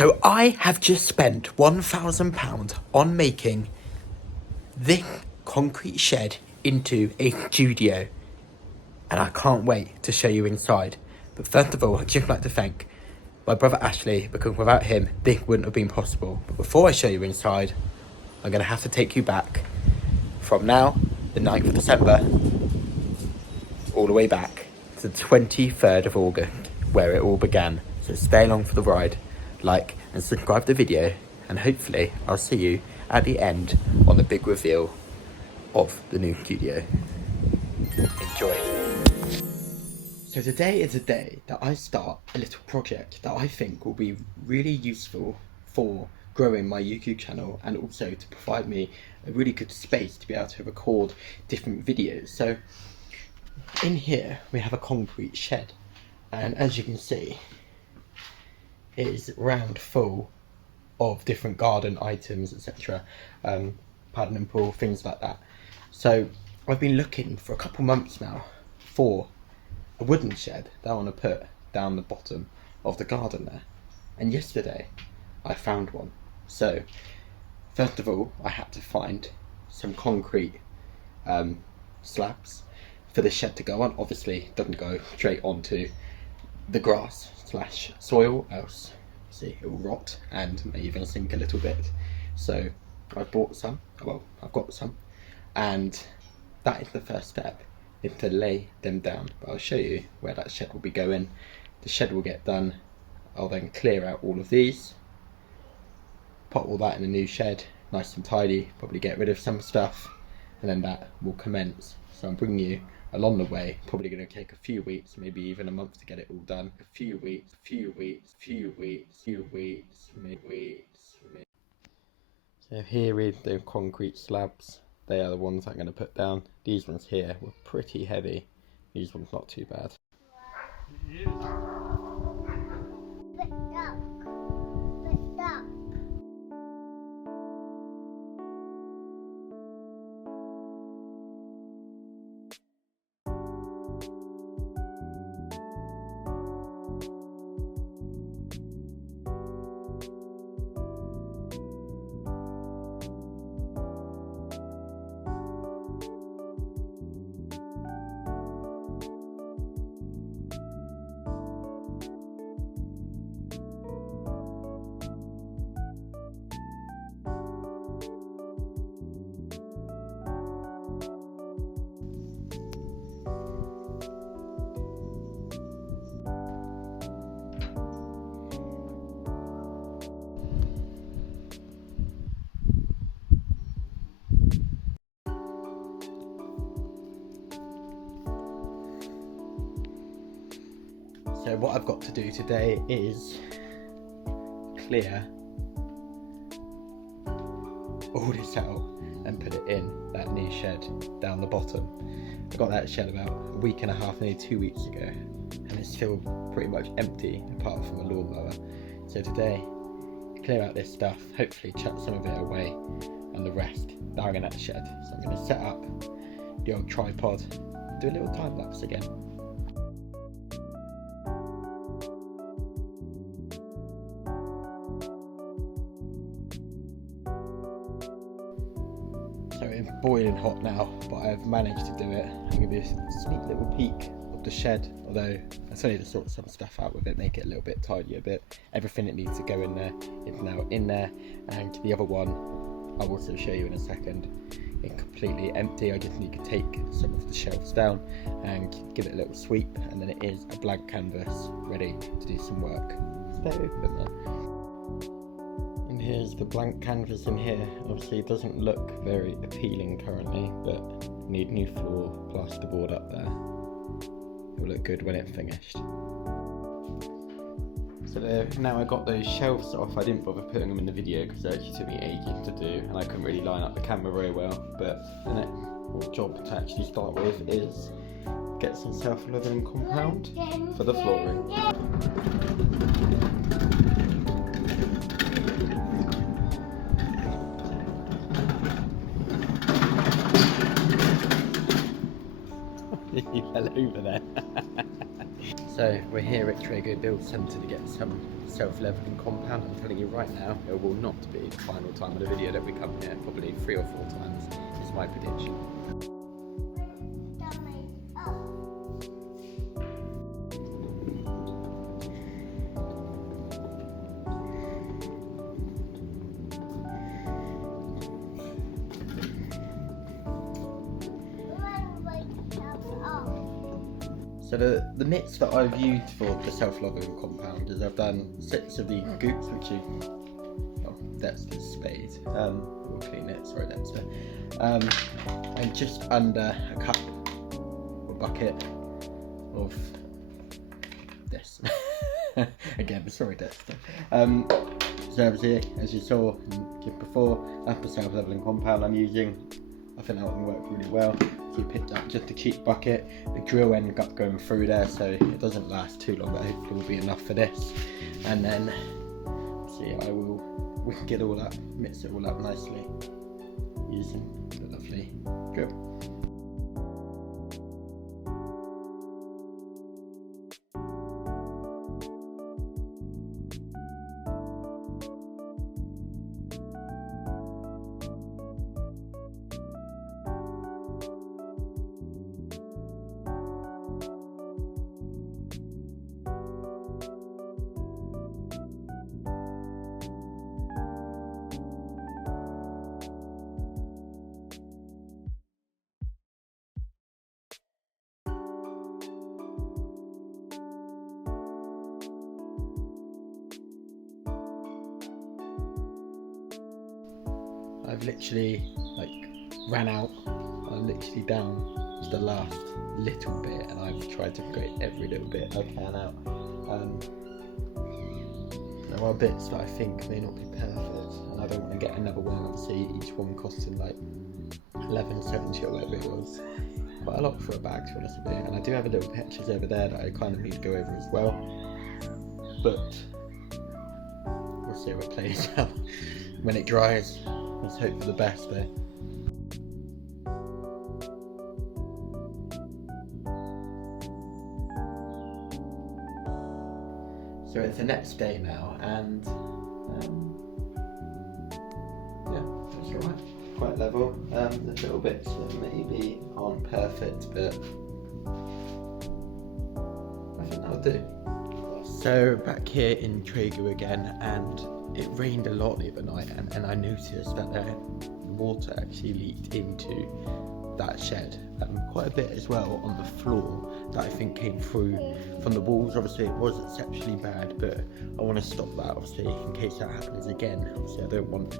So I have just spent £1,000 on making this concrete shed into a studio, and I can't wait to show you inside. But first of all, I'd just like to thank my brother Ashley, because without him this wouldn't have been possible. But before I show you inside, I'm going to have to take you back from now, the 9th of December, all the way back to the 23rd of August, where it all began. So stay along for the ride, like and subscribe to the video, and hopefully I'll see you at the end on the big reveal of the new studio. Enjoy. So today is a day that I start a little project that I think will be really useful for growing my YouTube channel, and also to provide me a really good space to be able to record different videos. So in here we have a concrete shed, and as you can see, it is round full of different garden items, etc. Paddle and pool, things like that. So I've been looking for a couple months now for a wooden shed that I want to put down the bottom of the garden there, and yesterday I found one. So first of all, I had to find some concrete slabs for the shed to go on. Obviously it doesn't go straight onto the grass slash soil, else see it will rot and may even sink a little bit. So I've bought some, well I've got some, and that is the first step, is to lay them down. But I'll show you where that shed will be going. The shed will get done, I'll then clear out all of these, put all that in a new shed, nice and tidy, probably get rid of some stuff, and then that will commence. So I'm bringing you along the way. Probably going to take a few weeks, maybe even a month to get it all done. A few weeks. So here is the concrete slabs. They are the ones I'm going to put down. These ones here were pretty heavy. These ones not too bad. So what I've got to do today is clear all this out and put it in that new shed down the bottom. I got that shed about a week and a half, nearly 2 weeks ago, and it's still pretty much empty apart from a lawnmower. So today, clear out this stuff, hopefully chuck some of it away, and the rest down in that shed. So I'm going to set up the old tripod, do a little time lapse again. So it's boiling hot now, but I've managed to do it. I'll give you a sneak little peek of the shed, although I still need to sort some stuff out with it, make it a little bit tidier, but everything that needs to go in there is now in there. And the other one I'll also show you in a second, it's completely empty. I just need to take some of the shelves down and give it a little sweep, and then it is a blank canvas ready to do some work. Stay open there. And here's the blank canvas in here. Obviously it doesn't look very appealing currently, but need new floor, plasterboard up there. It will look good when it's finished. So there, now I got those shelves off. I didn't bother putting them in the video because it actually took me ages to do, and I couldn't really line up the camera very well. But the next job to actually start with is get some self-leveling compound for the flooring. You fell over there. So we're here at Traego Build Centre to get some self-levelling compound. I'm telling you right now, it will not be the final time of the video that we come here, probably 3 or 4 times, is my prediction. So the mix that I've used for the self-levelling compound is I've done 6 of the goops, which is, oh, that's the spade. We'll clean it, sorry Dexter. And just under a cup or bucket of this. Again, sorry Dexter. So obviously, as you saw before, that's the self-levelling compound I'm using. I think that one worked really well. So we picked up just a cheap bucket. The drill ended up going through there, so it doesn't last too long, but hopefully will be enough for this. And then, see, we can get all that, mix it all up nicely using the lovely drill. I've literally ran out. I'm literally down to the last little bit, and I've tried to get every little bit I can out. There are bits that I think may not be perfect, and I don't want to get another one. Obviously, each one costing like $11.70 or whatever it was. Quite a lot for a bag, to be honest with you. And I do have a little patches over there that I kind of need to go over as well. But we'll see how it plays out when it dries. Let's hope for the best there. So it's the next day now, and yeah, it's alright. Quite level. There's little bits that maybe aren't perfect, but I think that'll do. So back here in Traego again, and it rained a lot the other night, and I noticed that the water actually leaked into that shed, quite a bit as well on the floor that I think came through from the walls. Obviously it was exceptionally bad, but I want to stop that obviously in case that happens again. Obviously I don't want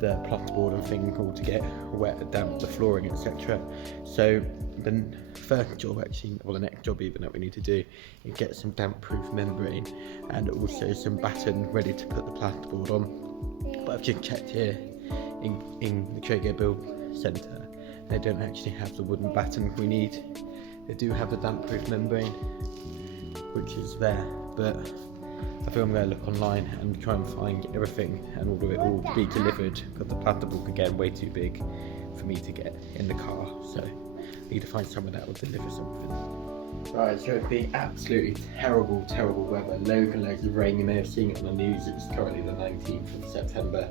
the plasterboard and thing all to get wet, damp the flooring, etc. So the first job actually, well the next job even that we need to do is get some damp proof membrane and also some batten ready to put the plasterboard on. But I've just checked here in the Traego Build Centre, they don't actually have the wooden batten we need. They do have the damp proof membrane, which is there, but I feel I'm going to look online and try and find everything and all of it will be delivered, because the plasterboard again way too big for me to get in the car, so I need to find someone that will deliver something. Right, so it's been absolutely terrible weather, loads and loads of rain. You may have seen it on the news. It's currently the 19th of September,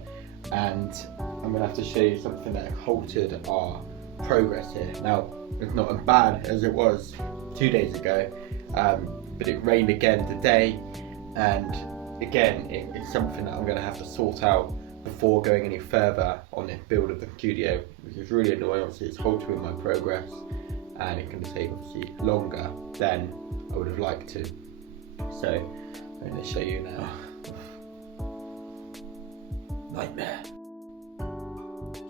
and I'm going to have to show you something that halted our progress here. Now, it's not as bad as it was 2 days ago, but it rained again today, and again it's something that I'm going to have to sort out before going any further on the build of the studio, which is really annoying. Obviously it's halting my progress, and it can take obviously longer than I would have liked to. So I'm going to show you now. Nightmare.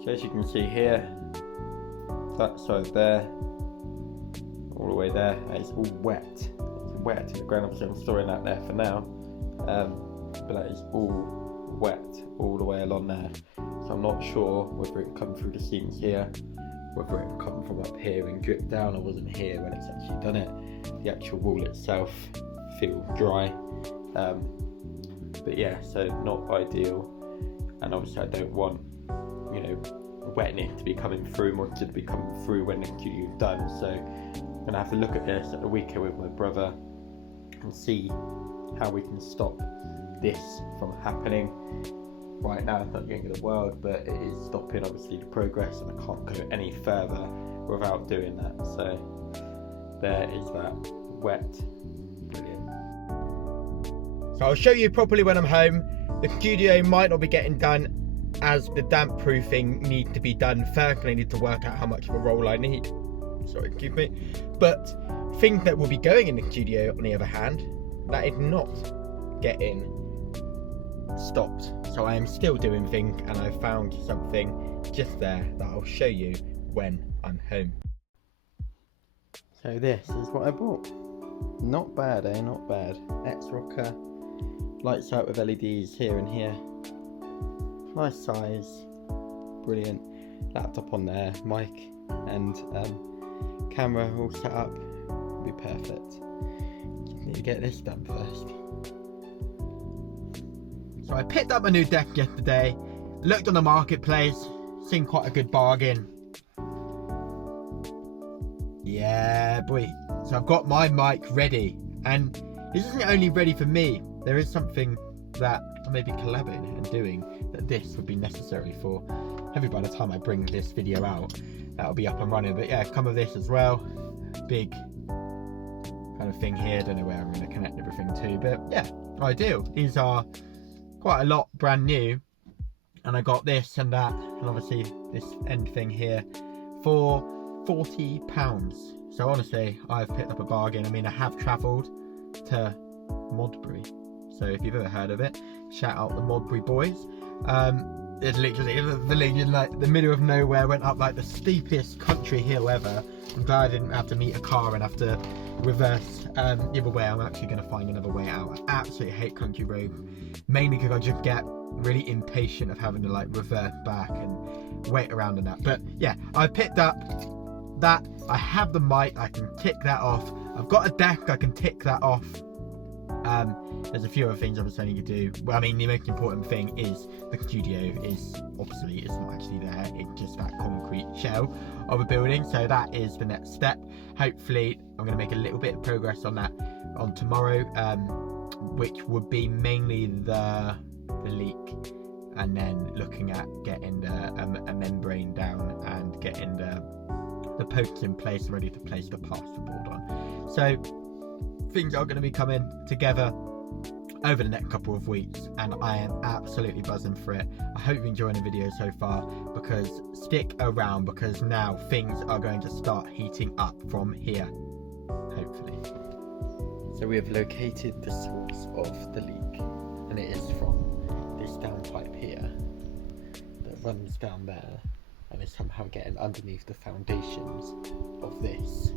So as you can see here, that side there, all the way there, it's all wet. It's wet to the ground. Obviously I'm storing that there for now, but that is all wet all the way along there. So I'm not sure whether it come through the seams here, whether it come from up here and drip down. I wasn't here when it's actually done it. The actual wall itself feels dry, but yeah, so not ideal. And obviously I don't want, wetting it to be coming through, want it to be coming through when the studio is done. So I'm gonna have to look at this at the weekend with my brother can see how we can stop this from happening. Right now it's not the end of the world, but it is stopping obviously the progress, and I can't go any further without doing that. So there is that. Wet. Brilliant. So I'll show you properly when I'm home. The studio might not be getting done as the damp proofing needs to be done first, and I need to work out how much of a roll I need. Sorry, excuse me. But things that will be going in the studio, on the other hand, that is not getting stopped. So I am still doing things, and I found something just there that I'll show you when I'm home. So this is what I bought. Not bad, eh? Not bad. X-Rocker. Lights out with LEDs here and here. Nice size. Brilliant. Laptop on there. Mic and camera all set up. Will be perfect. Just need to get this done first. So I picked up a new deck yesterday. Looked on the marketplace. Seen quite a good bargain. Yeah, boy. So I've got my mic ready, and this isn't only ready for me. There is something that I may be collabing and doing that this would be necessary for. Maybe by the time I bring this video out, that'll be up and running. But yeah, come with this as well. Big kind of thing here. Don't know where I'm going to connect everything to, but yeah, ideal. These are quite a lot brand new, and I got this and that, and obviously this end thing here for £40. So honestly, I've picked up a bargain. I mean, I have travelled to Modbury, so if you've ever heard of it, shout out the Modbury boys. It's literally a village in like the middle of nowhere, went up like the steepest country hill ever. I'm glad I didn't have to meet a car and have to reverse the other way. I'm actually going to find another way out. I absolutely hate country roads, mainly because I just get really impatient of having to like reverse back and wait around and that. But yeah, I picked up that. I have the mic, I can tick that off. I've got a deck, I can tick that off. There's a few other things obviously I need to do. Well, I mean, the most important thing is the studio is obviously it's not actually there, it's just that concrete shell of a building. So that is the next step. Hopefully I'm going to make a little bit of progress on that on tomorrow, which would be mainly the leak, and then looking at getting a membrane down and getting the posts in place, ready to place the plasterboard on. So things are going to be coming together over the next couple of weeks, and I am absolutely buzzing for it. I hope you're enjoying the video so far, because stick around, because now things are going to start heating up from here, hopefully. So we have located the source of the leak, and it is from this downpipe here that runs down there, and is somehow getting underneath the foundations of this,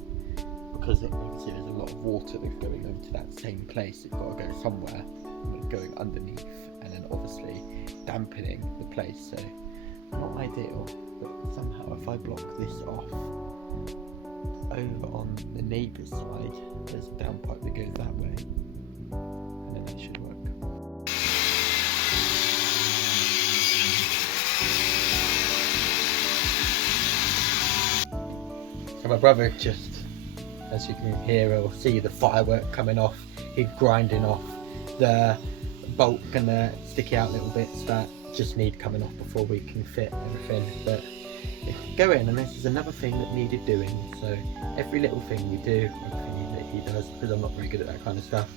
because obviously there's a lot of water that's going over to that same place. It's got to go somewhere, and going underneath, and then obviously dampening the place. So not ideal, but somehow if I block this off, over on the neighbour's side there's a downpipe that goes that way, and then that should work. So my brother just, as you can hear or see the firework coming off, he's grinding off the bulk and the sticky out little bits that just need coming off before we can fit everything. But go in, and this is another thing that needed doing. So every little thing we do, everything that he does, because I'm not very good at that kind of stuff,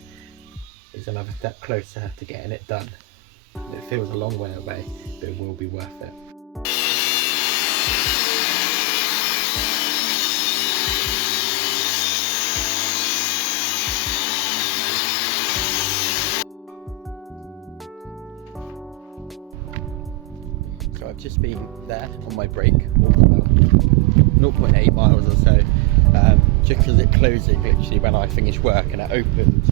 is another step closer to getting it done. It feels a long way away, but it will be worth it. So I've just been there on my break, walked about 0.8 miles or so, just because it closes literally when I finish work, and it opened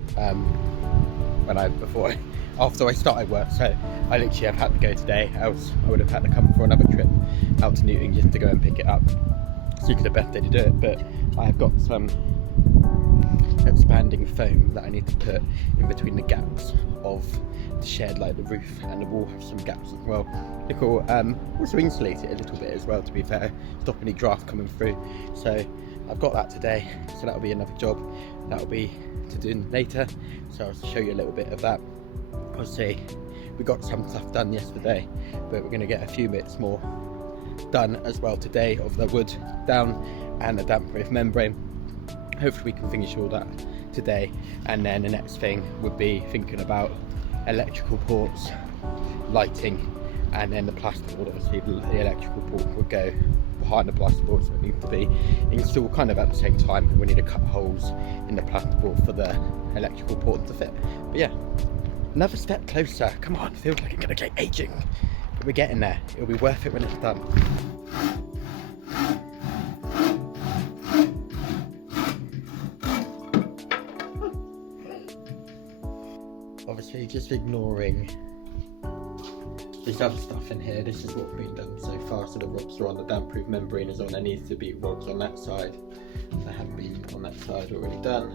after I started work. So I literally have had to go today, else I would have had to come for another trip out to Newton just to go and pick it up. So it's the best day to do it, but I've got some expanding foam that I need to put in between the gaps of the shed, like the roof and the wall have some gaps as well. They're cool. Also insulate it a little bit as well, to be fair, stop any draft coming through. So I've got that today, so that'll be another job that'll be to do later. So I'll show you a little bit of that. Obviously we got some stuff done yesterday, but we're going to get a few bits more done as well today of the wood down and the damp proof membrane. Hopefully we can finish all that today, and then the next thing would be thinking about electrical ports, lighting, and then the plasterboard. Obviously the electrical port would go behind the plasterboard, so it needs to be installed kind of at the same time. We need to cut holes in the plasterboard for the electrical port to fit. But yeah, another step closer. Come on, feels like it's gonna get aging, but we're getting there. It'll be worth it when it's done. Obviously just ignoring this other stuff in here. This is what's been done so far. So the rods are on, the damp proof membrane is on. There needs to be rods on that side. There have been on that side already done,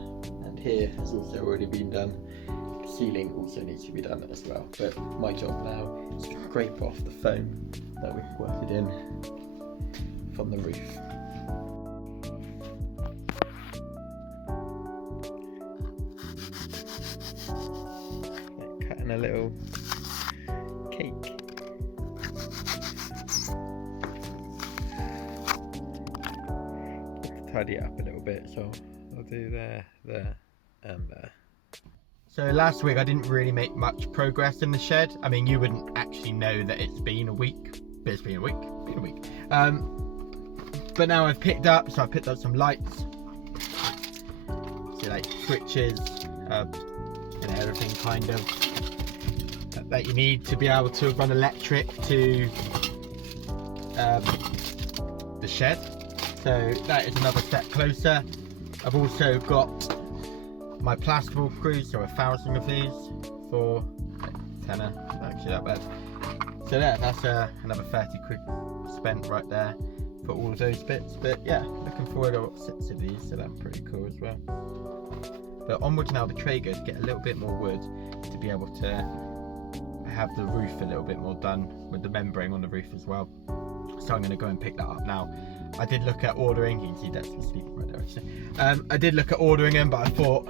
and here has also already been done. The ceiling also needs to be done as well. But my job now is to scrape off the foam that we've quilted in from the roof. Cutting a little cake. Tidy it up a little bit, so I'll do there, and there. So last week I didn't really make much progress in the shed. I mean, you wouldn't actually know that it's been a week, but it's been a week. But now I've picked up some lights, so like switches, everything kind of that you need to be able to run electric to the shed. So that is another step closer. I've also got my plasterboard screws, so 1,000 of these for tenner, actually that bad. So that's another 30 quid spent right there for all of those bits. But yeah, looking forward to what sits of these, so that's pretty cool as well. But onwards now to Traeger to get a little bit more wood to be able to have the roof a little bit more done with the membrane on the roof as well. So I'm going to go and pick that up now. I did look at ordering, you can see Dexter sleeping right there actually. I did look at ordering them, but I thought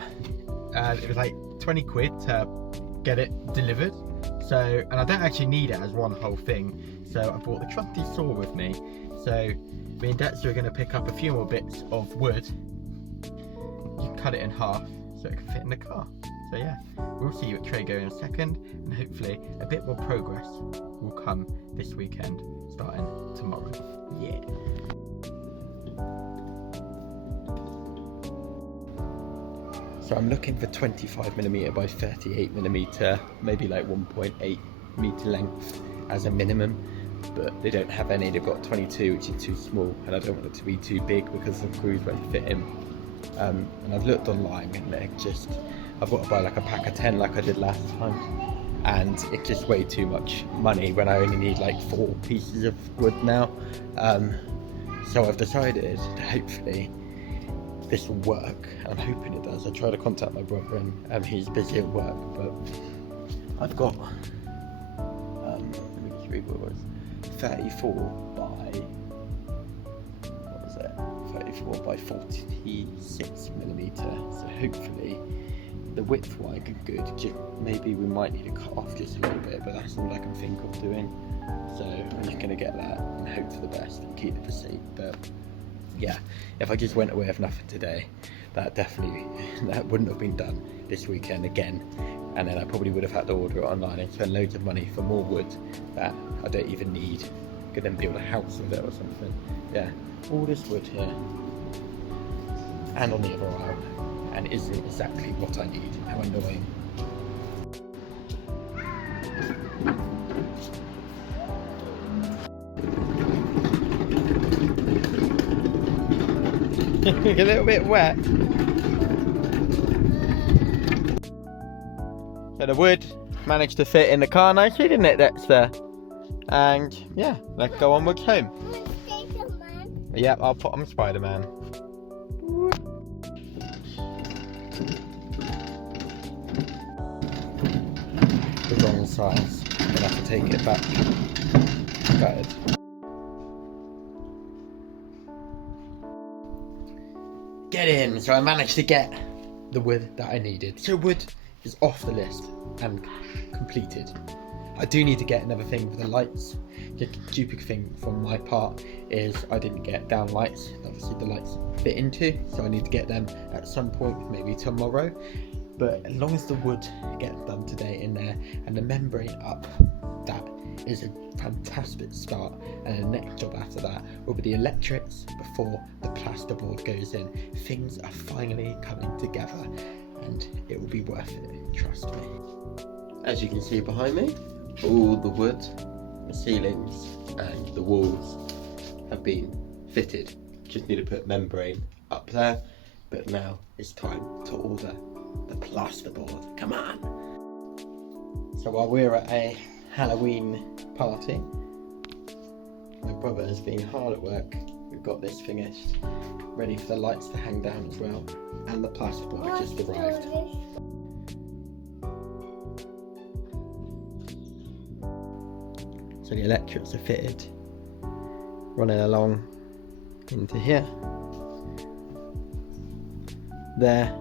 it was like 20 quid to get it delivered. So, and I don't actually need it as one whole thing. So I brought the trusty saw with me. So me and Dexter are going to pick up a few more bits of wood. You can cut it in half so it can fit in the car. So yeah, we'll see you at Traeger in a second, and hopefully a bit more progress will come this weekend, starting tomorrow. Yeah. So I'm looking for 25mm by 38mm, maybe like 1.8 meter length as a minimum, but they don't have any. They've got 22, which is too small, and I don't want it to be too big because the screws won't fit in. And I've looked online, and I've got to buy like a pack of 10 like I did last time, and it's just way too much money when I only need like 4 pieces of wood now. So I've decided that hopefully this will work. I'm hoping it does. I tried to contact my brother, and he's busy at work, but I've got 34 by 46mm. So hopefully the width wise good. Maybe we might need to cut off just a little bit, but that's all I can think of doing. So I'm just gonna get that and hope for the best and keep the receipt. But yeah, if I just went away with nothing today, that wouldn't have been done this weekend again, and then I probably would have had to order it online and spend loads of money for more wood that I don't even need. Could then build a house with it or something. Yeah, all this wood here and on the other arm, and isn't exactly what I need. How annoying. A little bit wet. So the wood managed to fit in the car nicely, didn't it, Dexter? And yeah, let's go onwards home. Yep, I'll put on Spider-Man. The wrong size. I'm gonna have to take it back. Got it. get in. So I managed to get the wood that I needed. So wood is off the list and completed. I do need to get another thing for the lights. The stupid thing from my part is I didn't get down lights. Obviously the lights fit into, so I need to get them at some point, maybe tomorrow. But as long as the wood gets done today in there and the membrane up, that is a fantastic start. And the next job after that will be the electrics before the plasterboard goes in. Things are finally coming together and it will be worth it, trust me. As you can see behind me, all the wood, the ceilings and the walls have been fitted. Just need to put membrane up there, but now it's time to order the plasterboard. Come on! So while we're at a Halloween party, my brother has been hard at work. We've got this finished, ready for the lights to hang down as well, and the plasterboard just arrived. So the electrics are fitted, running along into here, there,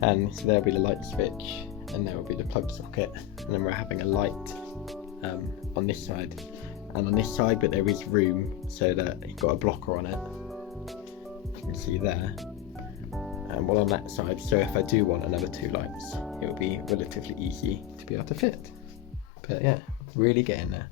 and so there'll be the light switch, and there will be the plug socket, and then we're having a light on this side and on this side, but there is room so that you've got a blocker on it, you can see there, and one on that side, so if I do want another 2 lights it will be relatively easy to be able to fit. But yeah, really getting there.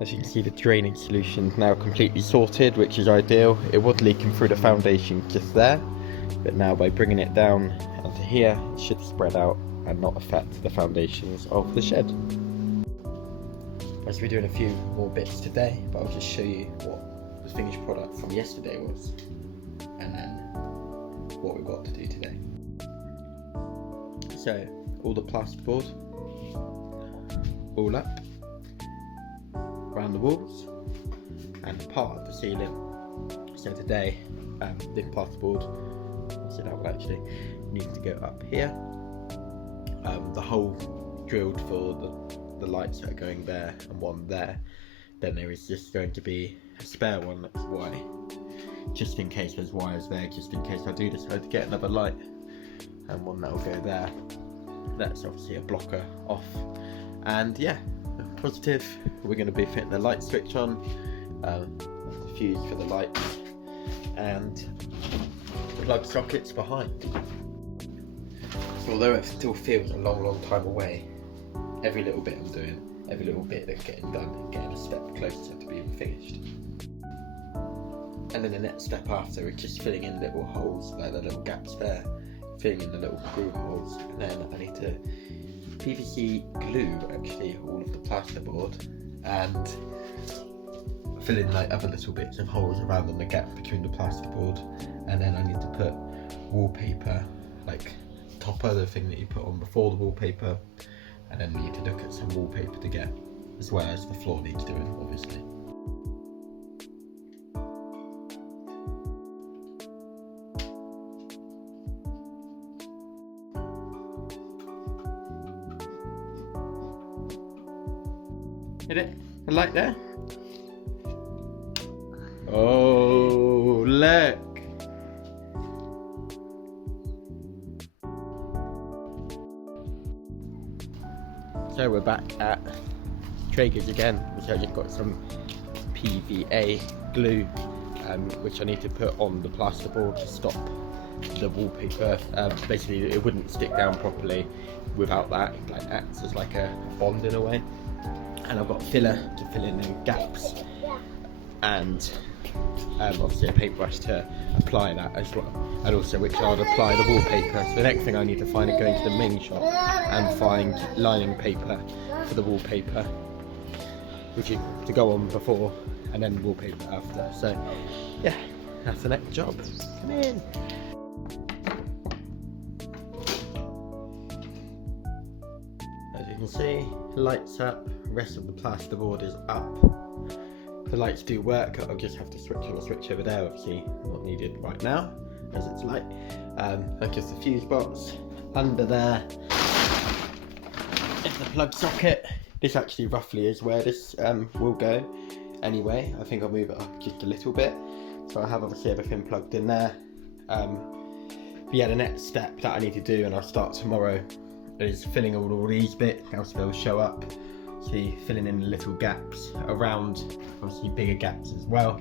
As you can see, the draining solution is now completely sorted, which is ideal. It was leaking through the foundation just there, but now by bringing it down onto here, it should spread out and not affect the foundations of the shed. As we're doing a few more bits today, but I'll just show you what the finished product from yesterday was, and then what we've got to do today. So, all the plasterboard, all up, around the walls and part of the ceiling. So today, this plasterboard, so that will actually need to go up here. The hole drilled for the lights that are going there and one there. Then there is just going to be a spare one that's white, just in case there's wires there, just in case I do decide to get another light, and one that will go there. That's obviously a blocker off, and yeah, positive. We're going to be fitting the light switch on, the fuse for the lights, and the plug sockets behind. So although it still feels a long time away, every little bit I'm doing, every little bit that's getting done, and getting a step closer to being finished. And then the next step after is just filling in little holes, like the little gaps there, filling in the little groove holes, and then I need to PVC glue actually all of the plasterboard and fill in like other little bits of holes around on the gap between the plasterboard, and then I need to put wallpaper, like topper, the thing that you put on before the wallpaper, and then need to look at some wallpaper to get, as well as the floor needs doing, obviously. Hit it? A light there? Oh, look! So we're back at Traeger's again, which I just got some PVA glue, which I need to put on the plasterboard to stop the wallpaper. Basically, it wouldn't stick down properly without that. It like acts as like a bond in a way. And I've got filler to fill in the gaps, and obviously a paintbrush to apply that as well, and also which I'll apply the wallpaper. So the next thing I need to find is go into the main shop and find lining paper for the wallpaper, which is to go on before and then wallpaper after. So yeah, that's the next job. Come in. As you can see, lights up, rest of the plasterboard is up. The lights do work, I'll just have to switch on the switch over there, obviously not needed right now as it's light. Just a fuse box under there is the plug socket. This actually roughly is where this will go anyway. I think I'll move it up just a little bit, so I have obviously everything plugged in there. But yeah, the next step that I need to do, and I'll start tomorrow, is filling all these bits, else they'll show up. See, filling in the little gaps around, obviously bigger gaps as well,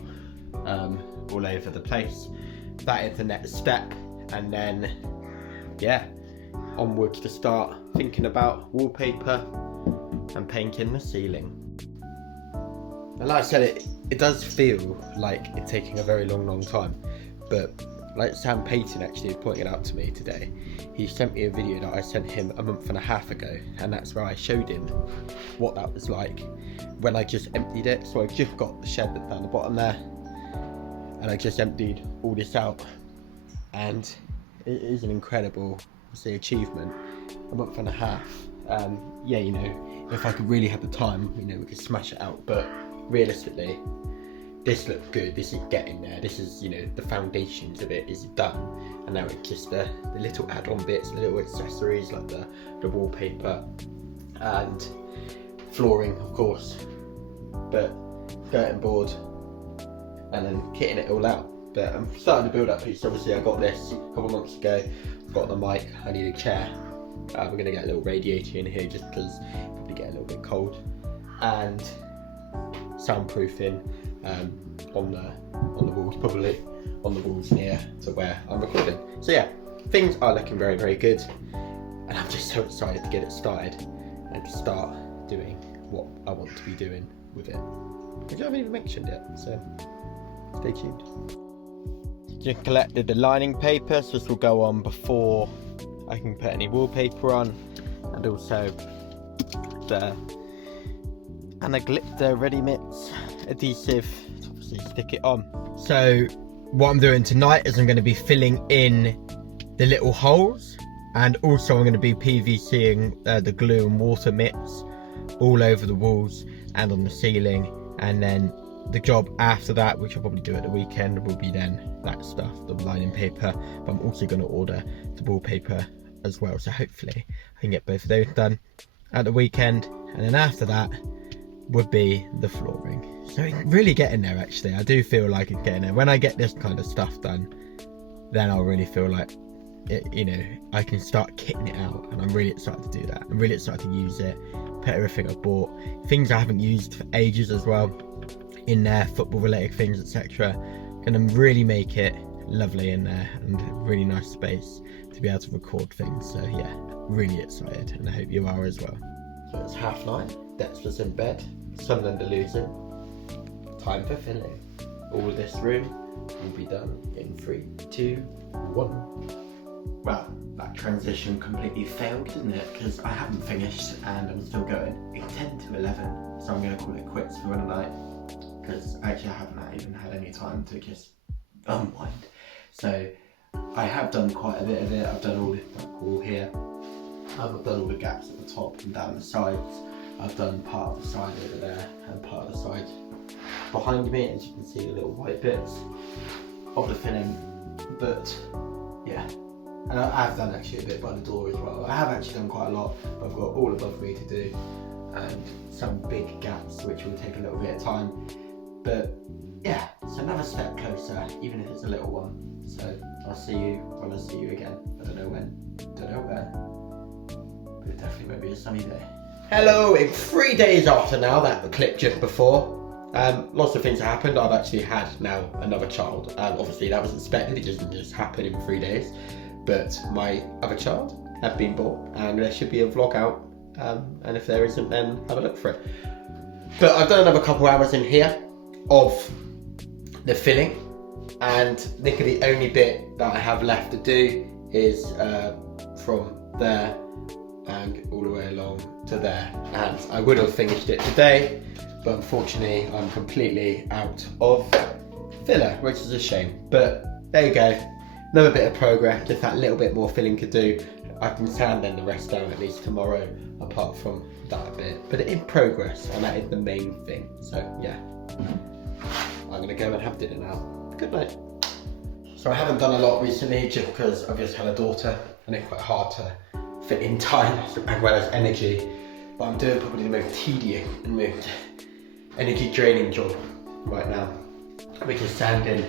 all over the place. That is the next step, and then yeah, onwards to start thinking about wallpaper and painting the ceiling. And like I said, it does feel like it's taking a very long time, but like Sam Payton actually pointed out to me today, he sent me a video that I sent him a month and a half ago, and that's where I showed him what that was like when I just emptied it. So I've just got the shed that's down the bottom there, and I just emptied all this out, and it is an incredible, say, achievement. A month and a half. Yeah, you know, if I could really have the time, you know, we could smash it out, but realistically, this looks good, this is getting there, this is, you know, the foundations of it is done, and now it's just the little add-on bits, the little accessories like the wallpaper and flooring, of course, but skirting board, and then kitting it all out. But I'm starting to build up pieces. Obviously I got this a couple of months ago, I've got the mic, I need a chair, we're going to get a little radiator in here just because it's probably get a little bit cold, and soundproofing on the walls, probably on the walls near to where I'm recording. So yeah, things are looking very, very good, and I'm just so excited to get it started and to start doing what I want to be doing with it, which I haven't even mentioned yet, so stay tuned. Just collected the lining paper, so this will go on before I can put any wallpaper on, and also the Anaglypta Ready Mix adhesive to obviously stick it on. So what I'm doing tonight is I'm going to be filling in the little holes, and also I'm going to be PVCing the glue and water mitts all over the walls and on the ceiling, and then the job after that, which I'll probably do at the weekend, will be then that stuff, the lining paper, but I'm also going to order the wallpaper as well, so hopefully I can get both of those done at the weekend, and then after that would be the flooring. So it's really getting there actually. I do feel like it's getting there. When I get this kind of stuff done, then I'll really feel like it, you know, I can start kitting it out, and I'm really excited to do that. I'm really excited to use it, put everything I bought, things I haven't used for ages as well in there, football related things, etc. Gonna really make it lovely in there, and a really nice space to be able to record things. So yeah, really excited, and I hope you are as well. So it's 9:30, Dexter's in bed, Sunderland are losing. Time for filling. All of this room will be done in 3, 2, 1. Well, that transition completely failed, didn't it? Because I haven't finished and I'm still going. It's 10 to 11, so I'm going to call it quits for one night, because actually I haven't even had any time to just unwind. So I have done quite a bit of it. I've done all this wall here. I've done all the gaps at the top and down the sides. I've done part of the side over there and part of the side behind me, as you can see the little white bits of the filling. But yeah, and I have done actually a bit by the door as well. I have actually done quite a lot, but I've got all above me to do, and some big gaps which will take a little bit of time. But yeah, it's another step closer, even if it's a little one. So I'll see you when I see you again. I don't know when, don't know where, but it definitely won't be a sunny day. Hello, it's 3 days after now, that clip just before. Lots of things have happened. I've actually had now another child. Obviously that was expected, it doesn't just happen in 3 days. But my other child had been born, and there should be a vlog out. And if there isn't, then have a look for it. But I've done another couple hours in here of the filling, and I think the only bit that I have left to do is from there and all the way along to there. And I would have finished it today, but unfortunately I'm completely out of filler, which is a shame. But there you go, another bit of progress, just that little bit more filling to do. I can sand then the rest down at least tomorrow, apart from that bit. But in progress, and that is the main thing. So yeah, I'm gonna go and have dinner now. Good night. So I haven't done a lot recently just because I've just had a daughter and it's quite hard to fit in time as well as energy. But I'm doing probably the most tedious and most energy draining job right now, which is sanding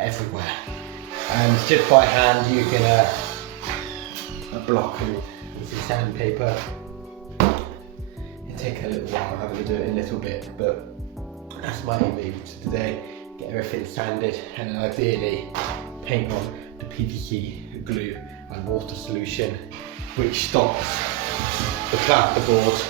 everywhere. And just by hand using a block and some sandpaper. It'll take a little while, I'm having to do it in a little bit, but that's my aim today. Get everything sanded and then ideally paint on the PVC glue and water solution, which stops the plasterboard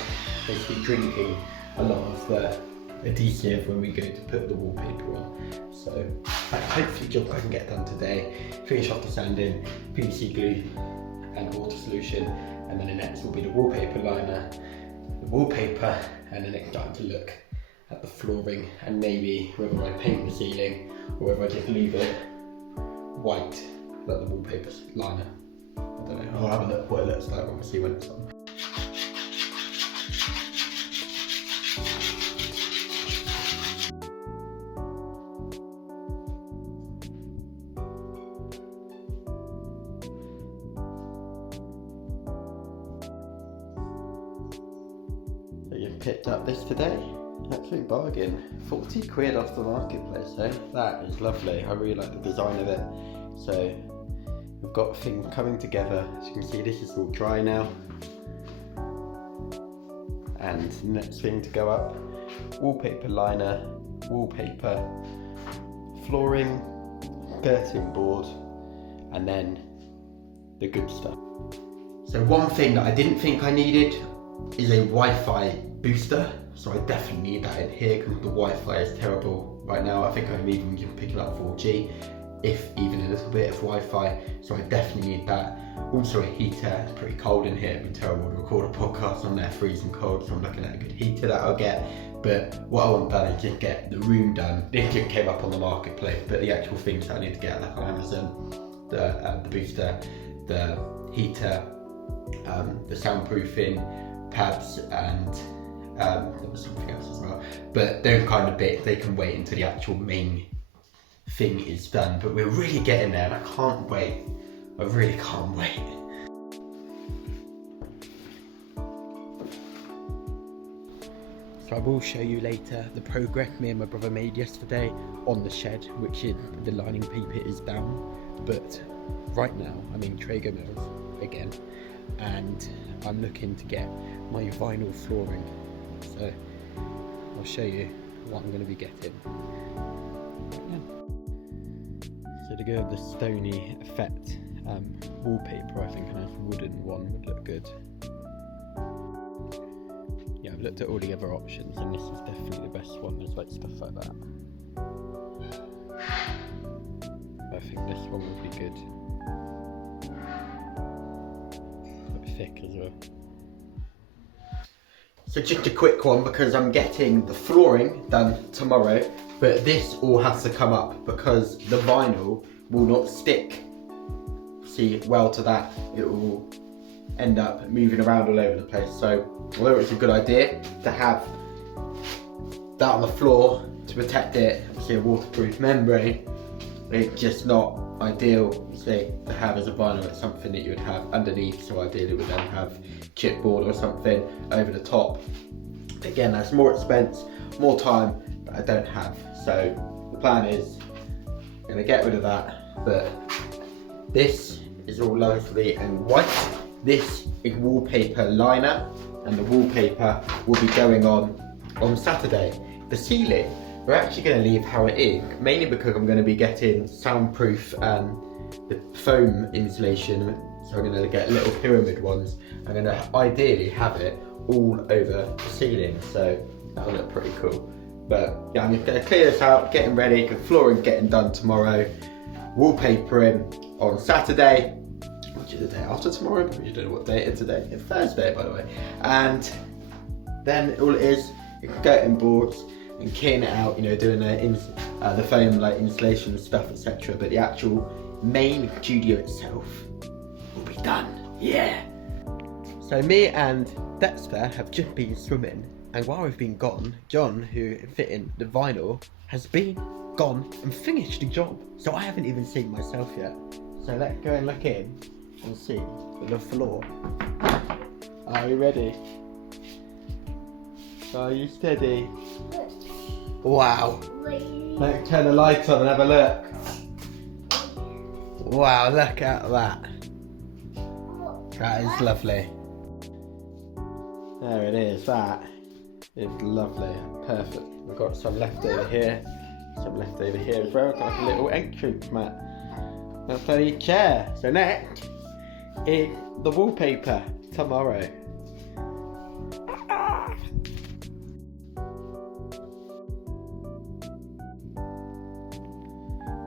basically drinking a lot of the adhesive when we go to put the wallpaper on. So hopefully job I can get done today, finish off the sanding, PVC glue and water solution, and then the next will be the wallpaper liner, the wallpaper, and then it's time to look at the flooring and maybe whether I paint the ceiling or whether I just leave it white like the wallpaper liner. I don't know, I'll have a look what it looks like obviously when it's on. So you've picked up this today? Absolute bargain. 40 quid off the marketplace, so that is lovely. I really like the design of it. So we've got a thing coming together. As you can see, this is all dry now. And the next thing to go up, wallpaper liner, wallpaper, flooring, skirting board, and then the good stuff. So one thing that I didn't think I needed is a Wi-Fi booster. So I definitely need that in here because the Wi-Fi is terrible right now. I think I'm even picking up 4G, if even a little bit of Wi-Fi. So I definitely need that. Also a heater, it's pretty cold in here. It'd be terrible to record a podcast on there freezing cold. So I'm looking at a good heater that I'll get. But what I want done is just get the room done. This just came up on the marketplace, but the actual things that I need to get like on Amazon, the booster, the heater, the soundproofing, pads, and there was something else as well, but those kind of bits they can wait until the actual main thing is done. But we're really getting there and I can't wait. I really can't wait. So I will show you later the progress me and my brother made yesterday on the shed, which is the lining paper is down. But right now I'm in Traeger Mills again and I'm looking to get my vinyl flooring. So I'll show you what I'm going to be getting right now. So to go with the stony effect wallpaper, I think a nice wooden one would look good. Yeah, I've looked at all the other options and this is definitely the best one. There's like stuff like that. I think this one would be good. Quite thick as well. So just a quick one because I'm getting the flooring done tomorrow, but this all has to come up because the vinyl will not stick well to that. It will end up moving around all over the place. So although it's a good idea to have that on the floor to protect it, obviously a waterproof membrane, it's just not ideal to have as a vinyl. It's something that you would have underneath, so ideally we would then have chipboard or something over the top. Again, that's more expense, more time that I don't have. So the plan is I'm going to get rid of that, but this is all lovely and white. This is wallpaper liner and the wallpaper will be going on on Saturday. The ceiling, we're actually going to leave how it is, mainly because I'm going to be getting soundproof the foam insulation. So I'm going to get little pyramid ones. I'm going to ideally have it all over the ceiling, so that'll look pretty cool. But yeah, I'm going to clear this out, getting ready, the flooring getting done tomorrow, wallpapering on Saturday, which is the day after tomorrow, but you don't know what day it is today. It's Thursday, by the way. And then all it is getting boards and kitting it out, you know, doing the foam like insulation and stuff, etc. But the actual main studio itself will be done. Yeah. So me and Dexter have just been swimming, and while we've been gone, John, who fit in the vinyl, has been gone and finished the job. So I haven't even seen myself yet. So let's go and look in and see the floor. Are you ready? Are you steady? Wow. Let's turn the light on and have a look. Wow, look at that. That is lovely. There it is, that is lovely, perfect. We've got some left over here, some left over here as well. Got like a little entrance mat. A bloody chair. So next is the wallpaper tomorrow.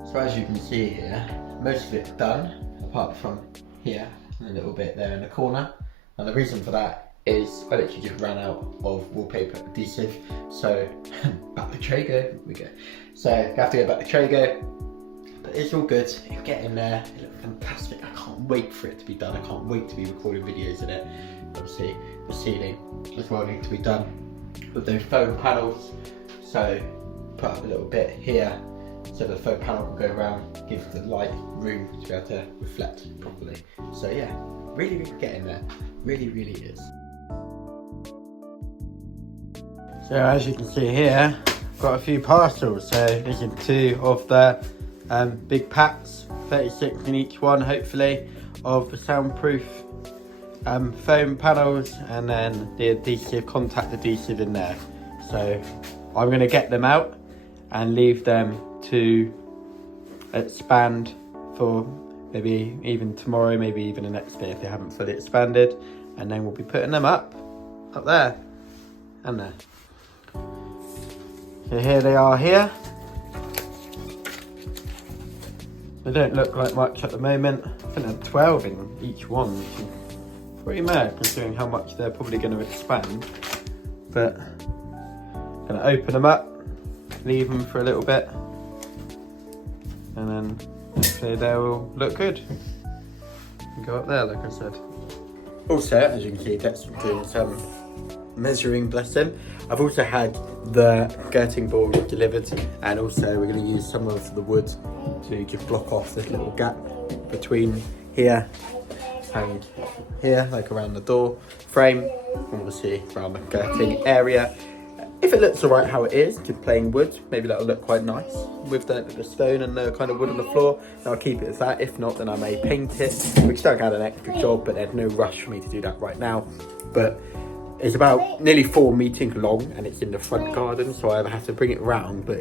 So as you can see here, most of it's done, apart from here, and a little bit there in the corner. And the reason for that is I literally just ran out of wallpaper adhesive. So back to Trago, we go. So I have to go back to Trago, but it's all good. It's getting there. It looks fantastic. I can't wait for it to be done. I can't wait to be recording videos in it. Obviously, the ceiling as well needs to be done with those foam panels. So put up a little bit here, so the foam panel will go around, give the light room to be able to reflect properly. So yeah, really getting there. Really is. So as you can see here, I've got a few parcels. So this is 2 of the big packs, 36 in each one hopefully, of the soundproof foam panels, and then the adhesive, contact adhesive in there. So I'm going to get them out and leave them to expand for maybe even tomorrow, maybe even the next day if they haven't fully expanded, and then we'll be putting them up there and there. So here they are here. They don't look like much at the moment. I think there are 12 in each one, which is pretty mad considering how much they're probably going to expand. But I'm going to open them up, leave them for a little bit, and then hopefully they will look good and go up there, like I said. Also, as you can see, that's doing some measuring, bless him. I've also had the skirting board delivered, and also we're going to use some of the wood to just block off this little gap between here and here, like around the door frame, and we'll see around the skirting area. If it looks alright how it is, just plain wood, maybe that'll look quite nice with the stone and the kind of wood on the floor. I'll keep it as that. If not, then I may paint it, which don't add an extra job, but there's no rush for me to do that right now. But it's about nearly 4 meters long, and it's in the front garden, so I either have to bring it round, but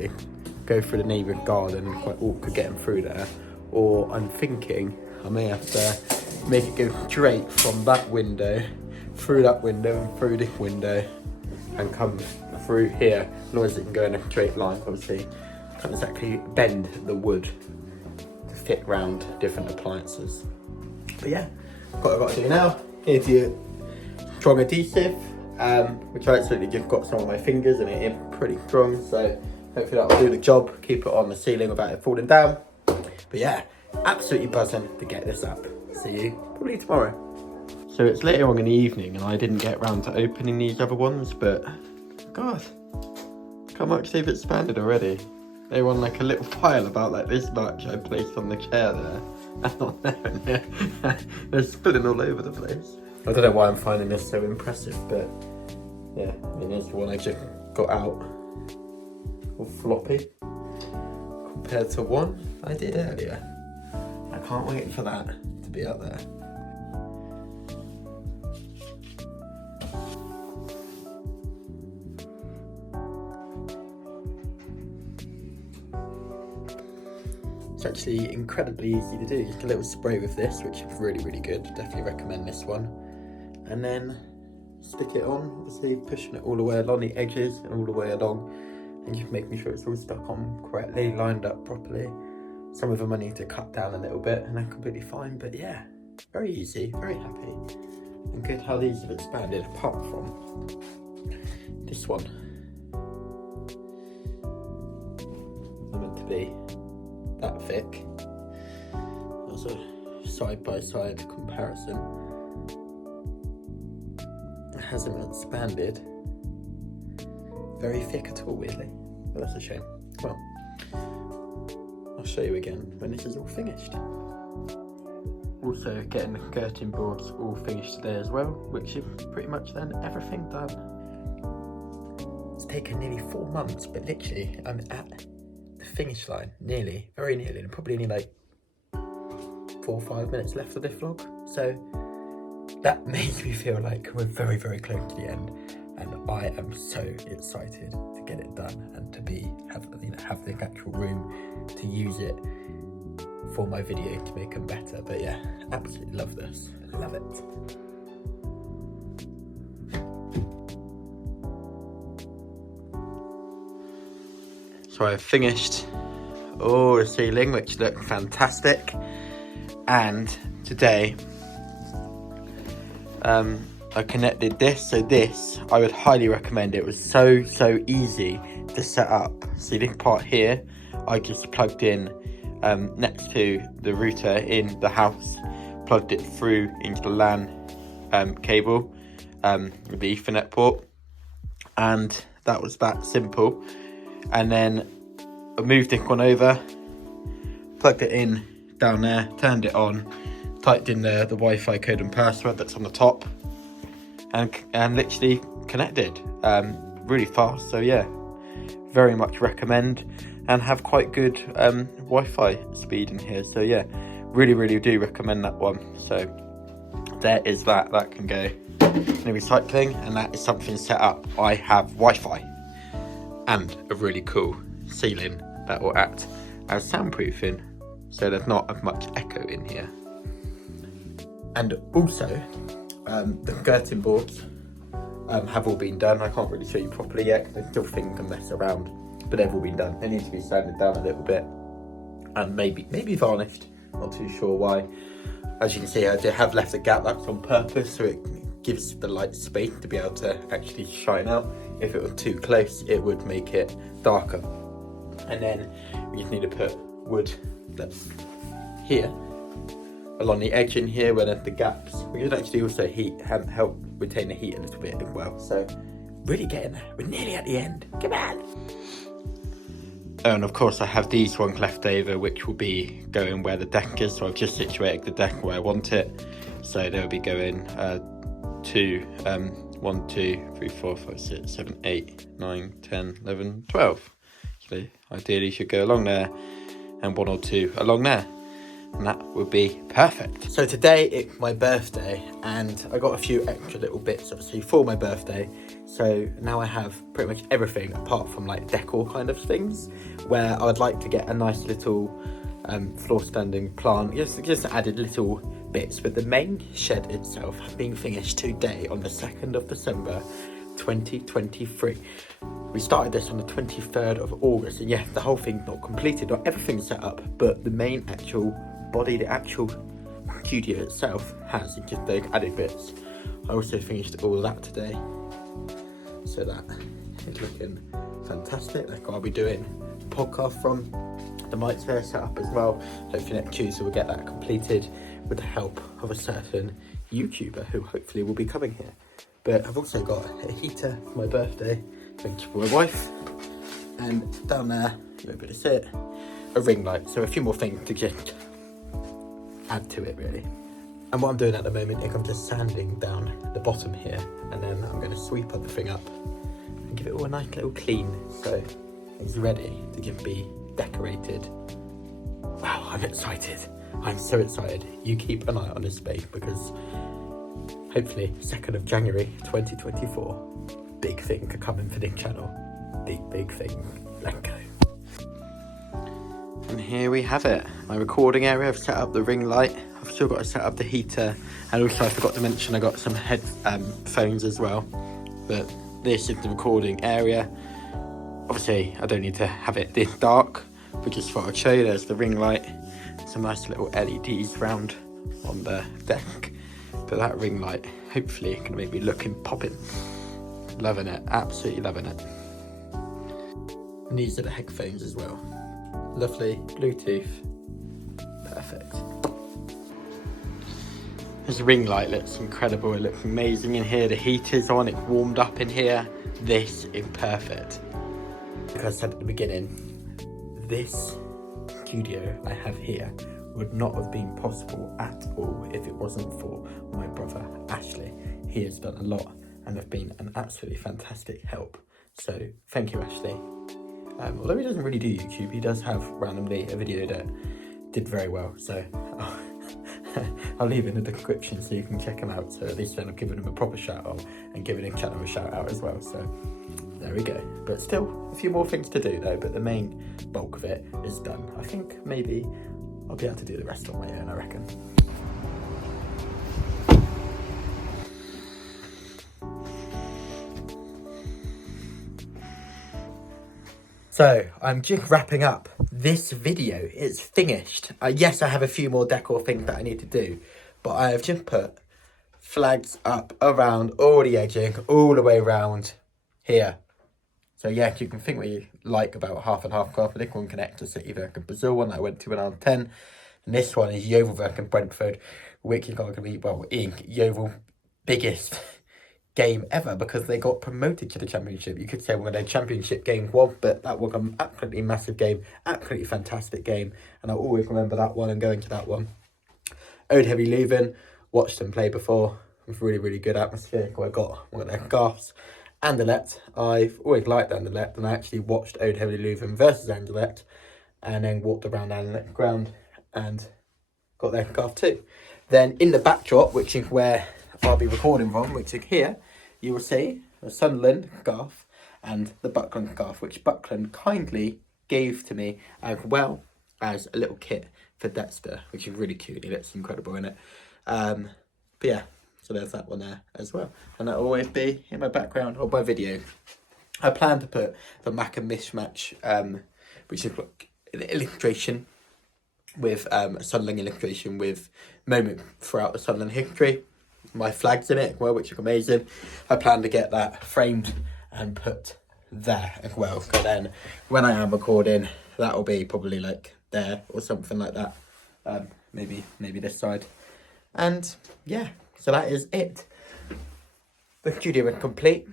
go through the neighbouring garden, quite awkward getting through there. Or I'm thinking I may have to make it go straight from that window, through that window, and through this window, and come through here, as long as it can go in a straight line. Obviously, can't exactly bend the wood to fit round different appliances. But yeah, what I've got to do now is the strong adhesive, which I absolutely just got some on my fingers and it is pretty strong. So hopefully that'll do the job, keep it on the ceiling without it falling down. But yeah, absolutely buzzing to get this up. See you probably tomorrow. So it's later on in the evening and I didn't get round to opening these other ones, but God, look how much they've expanded already. They were on like a little pile about like this much I placed on the chair there. And not there and there. They're spilling all over the place. I don't know why I'm finding this so impressive, but yeah, I mean, here's the one I just got out. All floppy compared to one I did earlier. I can't wait for that to be up there. It's actually incredibly easy to do. Just a little spray with this, which is really, really good. Definitely recommend this one. And then stick it on, obviously pushing it all the way along the edges and all the way along, and just making sure it's all stuck on correctly, lined up properly. Some of them I need to cut down a little bit and they're completely fine, but yeah, very easy, very happy. And good how these have expanded apart from this one. They're meant to be that thick. That's a side-by-side comparison. It hasn't expanded very thick at all, weirdly. But that's a shame. Well, I'll show you again when this is all finished. Also getting the skirting boards all finished today as well, which is pretty much then everything done. It's taken nearly 4 months, but literally I'm at the finish line, nearly, very nearly, and probably only like 4 or 5 minutes left of this vlog. So that makes me feel like we're very, very close to the end, and I am so excited to get it done and to have the actual room to use it for my video to make them better. But yeah, absolutely love this, love it. So I've finished all the ceiling, which looked fantastic, and today I connected this. So this, I would highly recommend. It was so easy to set up. See this part here, I just plugged in next to the router in the house, plugged it through into the LAN cable with the Ethernet port, and that was that simple. And then I moved this one over, plugged it in down there, turned it on, typed in the Wi-Fi code and password that's on the top, and literally connected really fast. So yeah, very much recommend, and have quite good Wi-Fi speed in here. So yeah, really do recommend that one. So there is that can go in recycling, and that is something set up. I have Wi-Fi and a really cool ceiling that will act as soundproofing, so there's not as much echo in here. And also the skirting boards have all been done. I can't really show you properly yet because there's still things to mess around, but they've all been done. They need to be sanded down a little bit and maybe varnished, not too sure why. As you can see, I have left a gap that's on purpose, so it gives the light space to be able to actually shine out. If it was too close, it would make it darker. And then we just need to put wood that's here along the edge in here where there's the gaps. We could actually also help retain the heat a little bit as well. So really getting there. We're nearly at the end. Come on. Oh, and of course I have these ones left over, which will be going where the deck is. So I've just situated the deck where I want it. So they'll be going to 1, 2, 3, 4, 5, 6, 7, 8, 9, 10, 11, 12. So ideally should go along there, and 1 or 2 along there, and that would be perfect. So today it's my birthday, and I got a few extra little bits obviously for my birthday. So now I have pretty much everything apart from like decor kind of things, where I would like to get a nice little floor standing plant, just added little bits. But the main shed itself has been finished today on the 2nd of December 2023. We started this on the 23rd of August, and yeah, the whole thing's not completed, not everything's set up, but the main actual body, the actual studio itself has just those added bits. I also finished all of that today, so that is looking fantastic. Like, I'll be doing a podcast from the mics there set up as well. Hopefully next Tuesday we'll get that completed with the help of a certain YouTuber who hopefully will be coming here. But I've also got a heater for my birthday, thank you for my wife, and down there, you'll be able to see it, a ring light. So a few more things to just add to it really. And what I'm doing at the moment is I'm just sanding down the bottom here, and then I'm going to sweep everything up and give it all a nice little clean, so it's ready to be decorated. Wow, I'm excited. I'm so excited. You keep an eye on this space, because hopefully 2nd of January 2024, big thing coming for this channel. Big thing. Let's go. And here we have it, my recording area. I've set up the ring light, I've still got to set up the heater, and also I forgot to mention I got some headphones as well. But this is the recording area. Obviously I don't need to have it this dark, but just thought I'd show you. There's the ring light, some nice little LEDs round on the deck. But that ring light hopefully can make me looking popping. Loving it, absolutely loving it. And these are the headphones as well. Lovely, Bluetooth, perfect. This ring light looks incredible, it looks amazing in here. The heater's on, it's warmed up in here. This is perfect. Like I said at the beginning, this studio I have here would not have been possible at all if it wasn't for my brother Ashley. He has done a lot and have been an absolutely fantastic help. So thank you, Ashley. Although he doesn't really do YouTube, he does have randomly a video that did very well. So I'll leave it in the description so you can check him out. So at least then I've given him a proper shout out and given his channel a shout out as well. So there we go. But still a few more things to do though, but the main bulk of it is done. I think maybe I'll be able to do the rest on my own, I reckon. So I'm just wrapping up this video. It's finished. Yes, I have a few more decor things that I need to do, but I have just put flags up around all the edging, all the way around here. So yeah, you can think what you like about half and half craft. This one connects to City Work and Brazil, one that I went to when I was 10. And this one is Yeovil Work and Brentford, which is going to be, well, in Yeovil biggest game ever because they got promoted to the championship. You could say one of their championship games was, but that was an absolutely massive game, absolutely fantastic game, and I'll always remember that one and going to that one. Old Heavy Leuven, watched them play before. It was really, really good atmosphere. I got one of their gaffs. Anderlecht, I've always liked Anderlecht, and I actually watched Old Heavy Leuven versus Anderlecht, and then walked around Anderlecht ground and got their gaff too. Then in the backdrop, which is where I'll be recording from, which is here, you will see the Sunderland gaff and the Buckland gaff, which Buckland kindly gave to me, as well as a little kit for Dexter, which is really cute. It looks incredible in it. But yeah, so there's that one there as well. And that'll always be in my background or my video. I plan to put the Mac and Mismatch, which is like an illustration with a Sunderland illustration with moment throughout the Sunderland history. My flags in it as well, which are amazing. I plan to get that framed and put there as well. So then when I am recording, that'll be probably like there or something like that. Maybe this side. And yeah, so that is it. The studio is complete.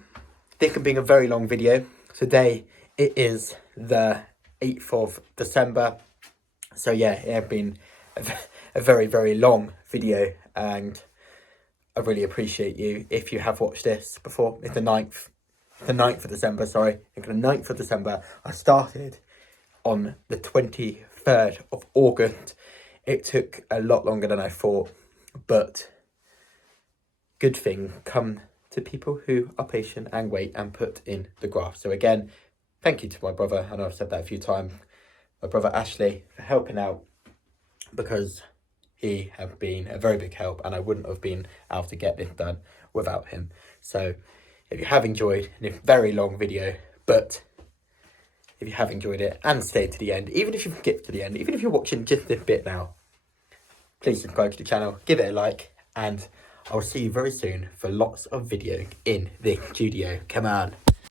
This can be a very long video. Today it is the 8th of December. So yeah, it has been a very, very long video, and I really appreciate you if you have watched this before. It's the 9th of December, sorry. It's the 9th of December. I started on the 23rd of August. It took a lot longer than I thought, but good thing come to people who are patient and wait and put in the graft. So again, thank you to my brother. I know I've said that a few times. My brother Ashley for helping out, because he have been a very big help, and I wouldn't have been able to get this done without him. So if you have enjoyed this very long video, but if you have enjoyed it and stayed to the end, even if you've skipped to the end, even if you're watching just this bit now, please subscribe to the channel, give it a like, and I'll see you very soon for lots of video in the studio. Come on.